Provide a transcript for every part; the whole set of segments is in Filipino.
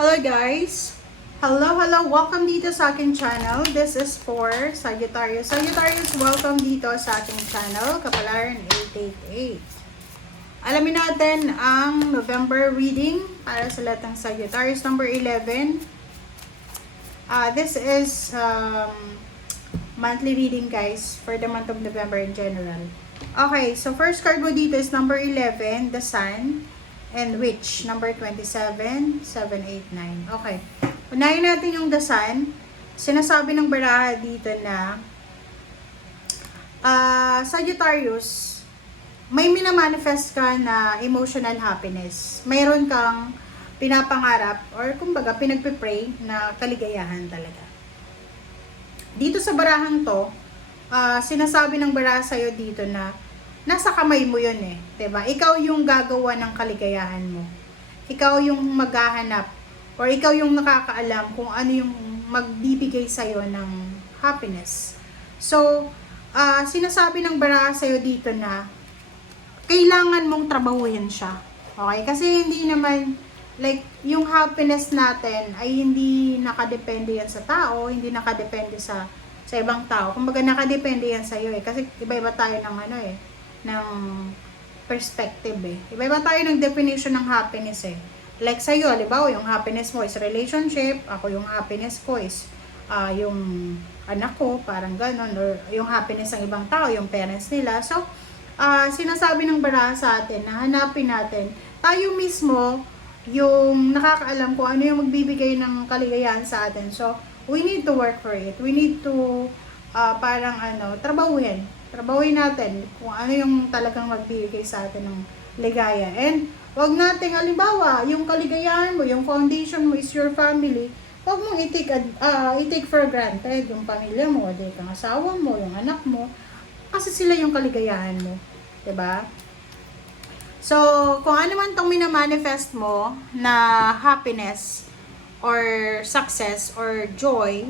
Hello guys! Hello! Welcome dito sa aking channel. This is for Sagittarius. Sagittarius, welcome dito sa aking channel, Kapalaran 888. Alamin natin ang November reading para sa lahat ng Sagittarius, number 11. This is monthly reading guys for the month of November in general. Okay, so first card mo dito is number 11, the Sun. And Witch, number 27, 7, 8, 9. Okay. Unahin natin yung The Sun. Sinasabi ng baraha dito na Sagittarius, may minamanifest ka na emotional happiness. Mayroon kang pinapangarap or kumbaga pinagpipray na kaligayahan talaga. Dito sa barahang to, sinasabi ng baraha sa'yo dito na nasa kamay mo yun eh, 'di ba? Ikaw yung gagawa ng kaligayahan mo. Ikaw yung maghahanap or ikaw yung nakakaalam kung ano yung magbibigay sa iyo ng happiness. So, sinasabi ng baraha sa iyo dito na kailangan mong trabahuhin siya. Okay? Kasi hindi naman like yung happiness natin ay hindi nakadepende yan sa tao, hindi nakadepende sa ibang tao. Kumbaga nakadepende yan sa iyo eh kasi iba-iba tayo ng ng perspective eh. Iba-iba tayo ng definition ng happiness eh. Like sa'yo, halimbawa, yung happiness mo is relationship, ako yung happiness ko is yung anak ko, parang ganon, or yung happiness ng ibang tao, yung parents nila. So, sinasabi ng baraha sa atin na hanapin natin, tayo mismo yung nakakaalam kung ano yung magbibigay ng kaligayahan sa atin. So, we need to work for it. We need to trabahuin natin kung ano yung talagang magbibigay sa atin ng ligaya. And wag nating halimbawa, yung kaligayahan mo, yung foundation mo is your family, wag mong i-take for granted yung pamilya mo, yung asawa mo, yung anak mo, kasi sila yung kaligayahan mo. 'Di ba? So, kung ano man tong minamanifest mo na happiness or success or joy,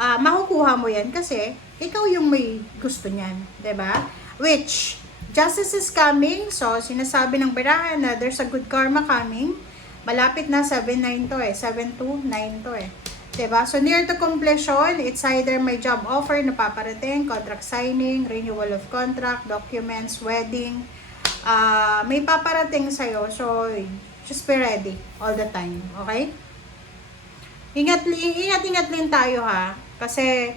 makukuha mo yan kasi ikaw yung may gusto niyan, 'di ba? Which justice is coming. So sinasabi ng baraha na there's a good karma coming. Malapit na 7-9 to eh, 7-9 to eh. 'Di ba? So near to completion, it's either may job offer na paparating, contract signing, renewal of contract, documents, wedding. May paparating sa'yo. So just be ready all the time, okay? Ingat din tayo ha. Kasi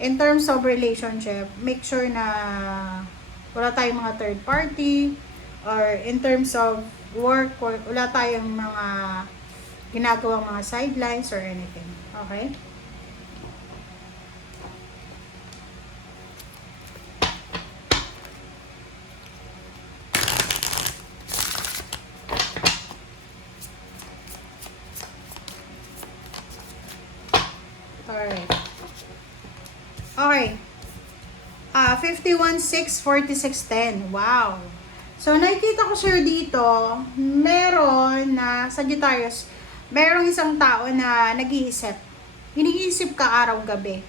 in terms of relationship, make sure na wala tayong mga third party, or in terms of work, wala tayong mga ginagawang mga sidelines or anything. Okay? Alright. Okay. 51-6-46-10. Wow. So, nakikita ko sir dito, meron na Sagittarius, merong isang tao na nag-iisip. Iniisip ka araw-gabi.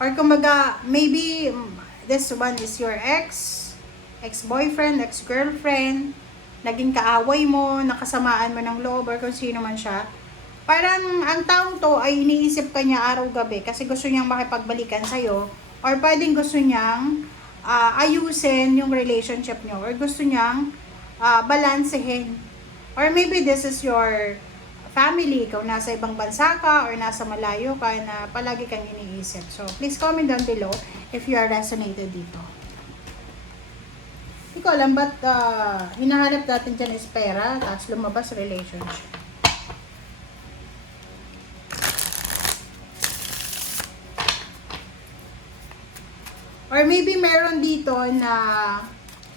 Or kumbaga, maybe this one is your ex-boyfriend, ex-girlfriend, naging kaaway mo, nakasamaan mo ng loob, or kung sino man siya. Parang ang taong to ay iniisip ka niya araw-gabi kasi gusto niyang makipagbalikan sa'yo, or pwedeng gusto niyang ayusin yung relationship niyo, or gusto niyang balansehin. Or maybe this is your family, ikaw nasa ibang bansa ka or nasa malayo ka na palagi kang iniisip. So please comment down below if you are resonated dito. Hindi ko alam ba't hinahanap natin dyan is pera tapos lumabas relationship. Or maybe meron dito na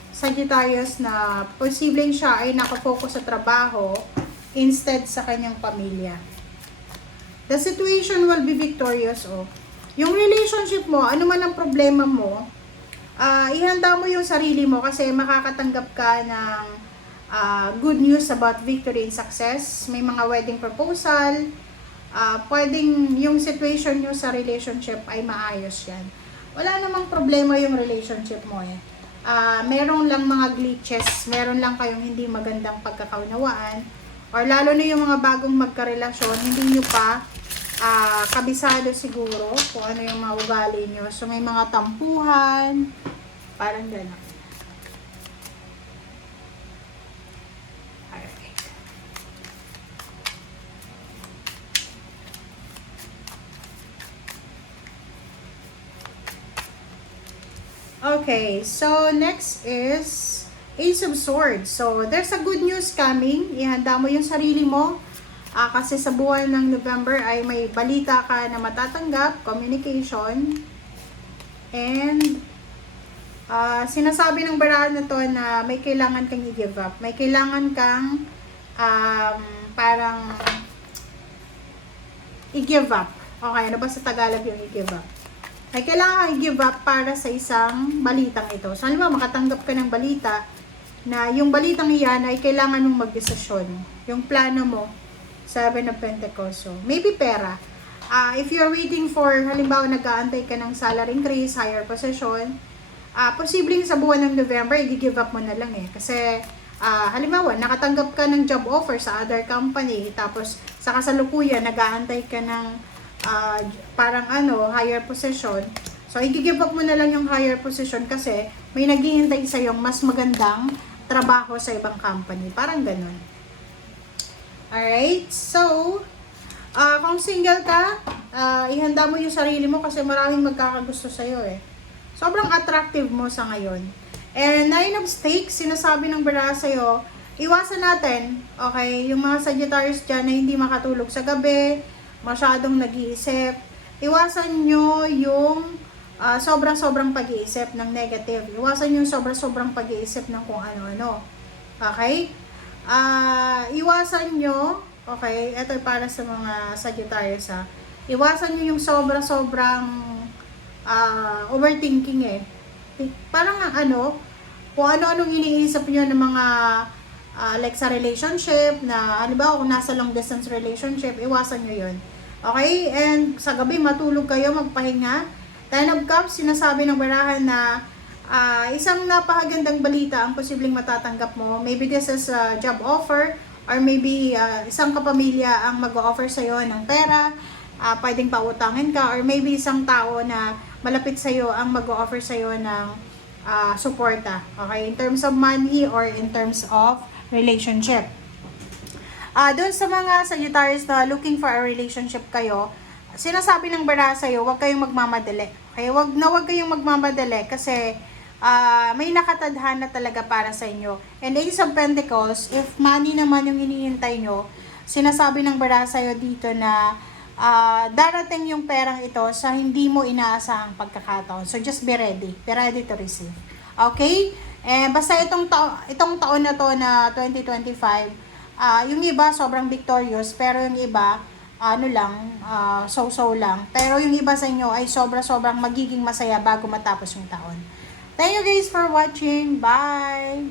Sagittarius na posibleng siya ay nakafocus sa trabaho instead sa kanyang pamilya. The situation will be victorious. Yung relationship mo, ano man ang problema mo, ihanda mo yung sarili mo kasi makakatanggap ka ng good news about victory and success. May mga wedding proposal. Pwedeng yung situation nyo sa relationship ay maayos yan. Wala namang problema yung relationship mo eh. Meron lang mga glitches, meron lang kayong hindi magandang pagkakaunawaan, or lalo na yung mga bagong magkarelasyon, hindi nyo pa kabisado siguro kung ano yung mga ugali nyo. So, may mga tampuhan, parang gano'n. Alright. Okay, so next is Ace of Swords. So, there's a good news coming. Ihanda mo yung sarili mo. Kasi sa buwan ng November ay may balita ka na matatanggap, communication. And, sinasabi ng barahan na to na may kailangan kang i-give up. May kailangan kang parang i-give up. Okay, ano ba sa Tagalog yung i-give up? May kailangan i-give up para sa isang balitang ito. So, halimbawa, makatanggap ka ng balita na yung balitang iyan ay kailangan mong mag-desisyon. Yung plano mo, 7 of Pentacles. So, maybe pera. If you're waiting for, halimbawa, nag-aantay ka ng salary increase, higher position, posibleng sa buwan ng November, i-give up mo na lang eh. Kasi, halimbawa, nakatanggap ka ng job offer sa other company, tapos sa kasalukuyan, nag-aantay ka ng parang higher position. So, i-give up mo na lang yung higher position kasi may naghihintay sa yung mas magandang trabaho sa ibang company. Parang ganun. Alright, so, kung single ka, ihanda mo yung sarili mo kasi maraming magkakagusto sa'yo eh. Sobrang attractive mo sa ngayon. And 9 of Stakes, sinasabi ng baraha sa'yo, iwasan natin, okay, yung mga Sagittarius dyan na hindi makatulog sa gabi, masyadong nag-iisip. Iwasan nyo yung sobrang-sobrang pag-iisip ng negative. Iwasan nyo yung sobrang-sobrang pag-iisip ng kung ano-ano. Okay? Iwasan nyo, okay, ito para sa mga Sagittarius ha, iwasan nyo yung sobrang overthinking eh. Parang kung ano-anong iniisip nyo ng mga like sa relationship, na halimbawa kung nasa long distance relationship, iwasan nyo yun. Okay? And sa gabi, matulog kayo, magpahinga. 10 of Cups, sinasabi ng barahan na isang napakagandang balita ang posibleng matatanggap mo. Maybe this is a job offer, or maybe isang kapamilya ang mag-offer sa'yo ng pera, pwedeng pautangin ka, or maybe isang tao na malapit sa'yo ang mag-offer sa'yo ng suporta. Okay? In terms of money or in terms of relationship. Doon sa mga Sagittarius na looking for a relationship kayo, sinasabi ng baraha sa'yo, huwag kayong magmamadali. Okay? Huwag kayong magmamadali kasi may nakatadhana talaga para sa inyo. And Ace of Pentacles, if money naman yung iniintay nyo, sinasabi ng baraha sa'yo dito na darating yung perang ito sa hindi mo inaasahang pagkakataon. So just be ready. Be ready to receive. Okay? Basta itong taon na to na 2025, yung iba sobrang victorious, pero yung iba so-so lang. Pero yung iba sa inyo ay sobrang magiging masaya bago matapos yung taon. Thank you guys for watching. Bye!